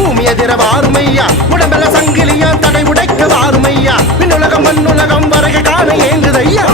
பூமி எதிர வாருமையா உடம்பெல சங்கிலியா தடை உடைக்க வாருமையா விண்ணுலகம் மண்ணுலகம் வருக காண ஏங்குதையா